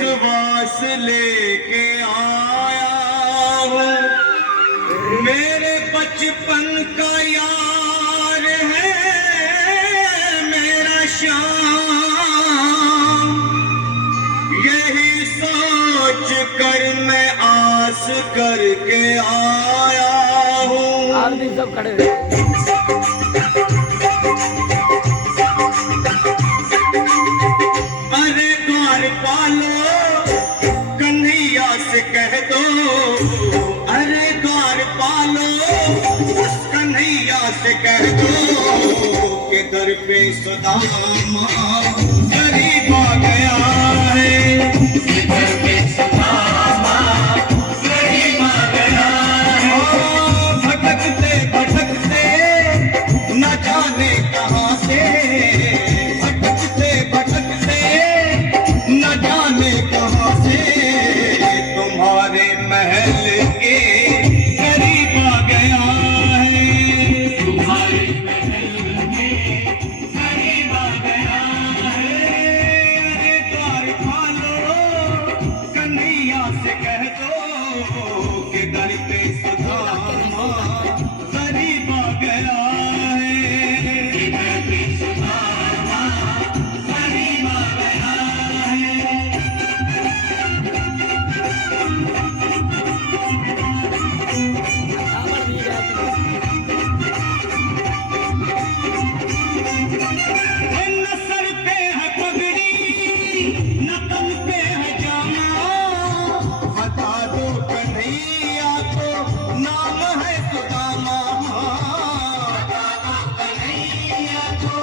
विश्वास लेके आया हूँ, मेरे बचपन का यार है मेरा श्याम। यही सोच कर मैं आस करके आया हूँ। आप भी सब खड़े अरे द्वार पालो कन्हैया से कह दो, अरे द्वार पालो कन्हैया से कह दो कि दर पे सुदामा गरीब आ गया है। दर पे सुदामा गरीब आ गया है। भटकते भटकते न जाने कहाँ से, भटकते भटकते न जाने कहाँ से तुम्हारे महल के करीब आ गया है। तुम्हारे महल के करीब आ गया है। अरे द्वार खोलो कन्हैया से कह दो कि दर पे सुदामा करीब आ गया है। दर पे सुदामा करीब आ गया है। न सर पे है पगड़ी न तन पे है जामा, बता दो कन्हैया को नाम है सुदामा। बता दो कन्हैया को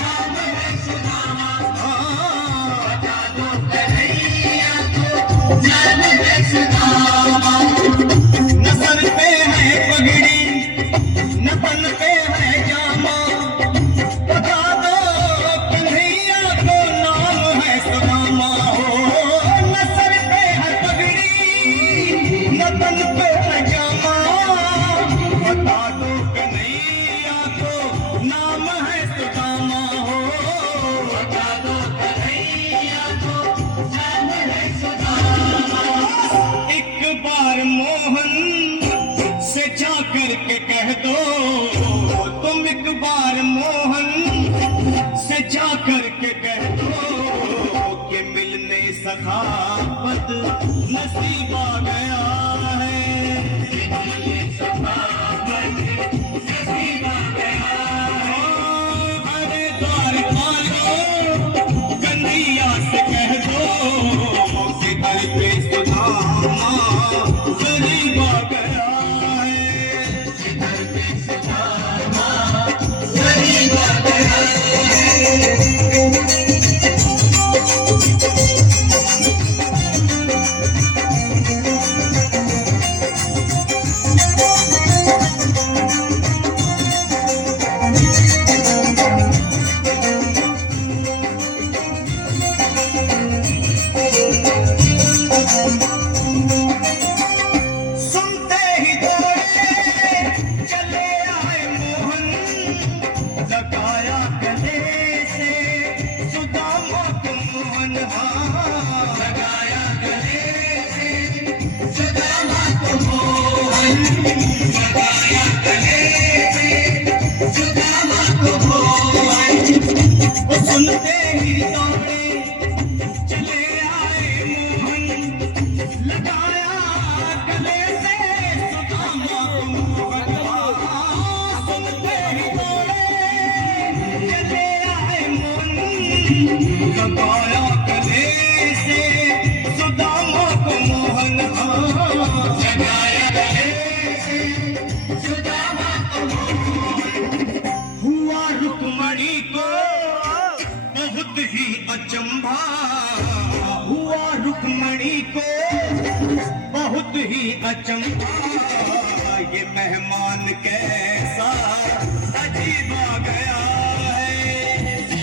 नाम है सुदामा। बता दो कन्हैया को नाम है सुदामा। न सर पे है पगड़ी न तन पे है जामा, बता दो कन्हैया को नाम है सुदामा। हो न सर पे है पगड़ी न तन पे है जामा, बता दो कन्हैया को नाम है सुदामा। हो बता दो कन्हैया को नाम है सुदामा। एक बार मोहन से जा करके कह दो, तुम एक बार मोहन से जा करके कह दो कि मिलने सखावत नसीब आ गया है। मिलने सखावत नसीब आ गया है। अरे द्वार खोलो कन्हैया से कह दो कि दर पे सुदामा गरीब आ गया है। दर पे सुदामा गरीब आ गया है। सुनते ही दौड़े चले आए मोहन, लगाया गले से सुदामा को मोहन। हाँ लगाया गले से सुदामा को मोहन। लगाया गले से सुदामा को मोहन। वो सुनते ही दौड़े चले आए मोहन, लगाया गले से सुदामा को मोहन। सुनते ही दौड़े चले आए मोहन, लगाया गले से सुदामा को मोहन। लगाया गले से सुदामा को मोहन। हुआ रुक्मणी को बहुत ही अचंभा, हुआ रुक्मणी को बहुत ही अचंभा। ये मेहमान कैसा अजीब आ गया है।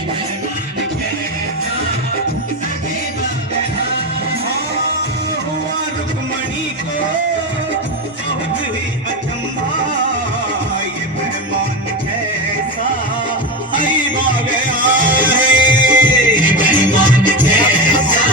मेहमान कैसा अजीब आ गया। हुआ रुक्मणी को बहुत ही अचंभा। ये मेहमान कैसा अजीब आ गया है। मेहमान कैसा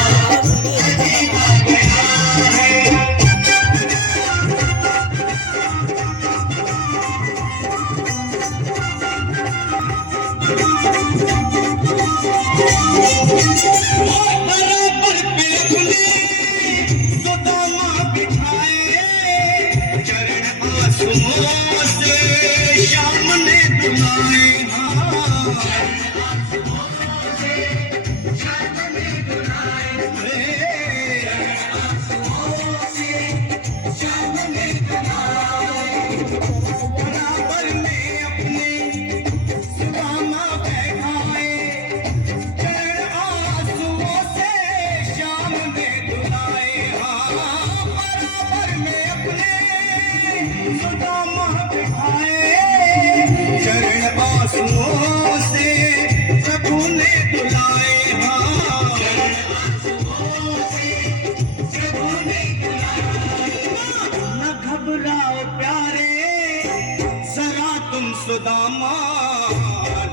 सुदामा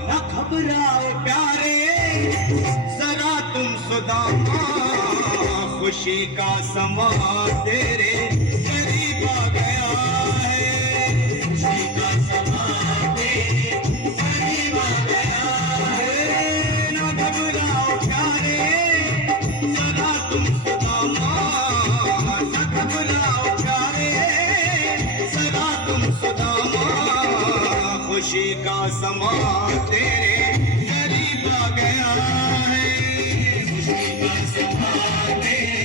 न घबराओ प्यारे जरा तुम सुदामा खुशी का समा तेरे करीब आ गया है खुशी का समा तेरे करीब आ गया है न घबराओ प्यारे जरा तुम सुदामा न घबराओ प्यारे जरा तुम सुदामा खुशी का समा तेरे करीब आ गया है खुशी का समा तेरे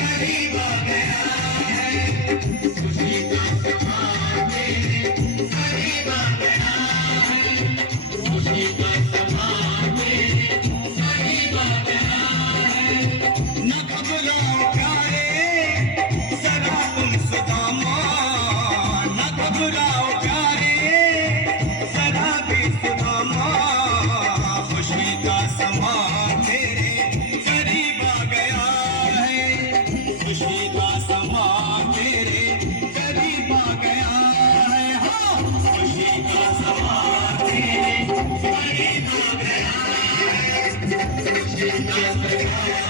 करीब आ गया है खुशी का समा तेरे करीब आ गया है खुशी का समा तेरे करीब आ गया है न घबराओ प्यारे जरा तुम सुदामा न घबराओ प्यारे जरा भी सुदामा खुशी का समा तेरे करीब आ गया है खुशी का समा तेरे करीब आ गया है हाँ खुशी का समा तेरे करीब आ गया है खुशी का समा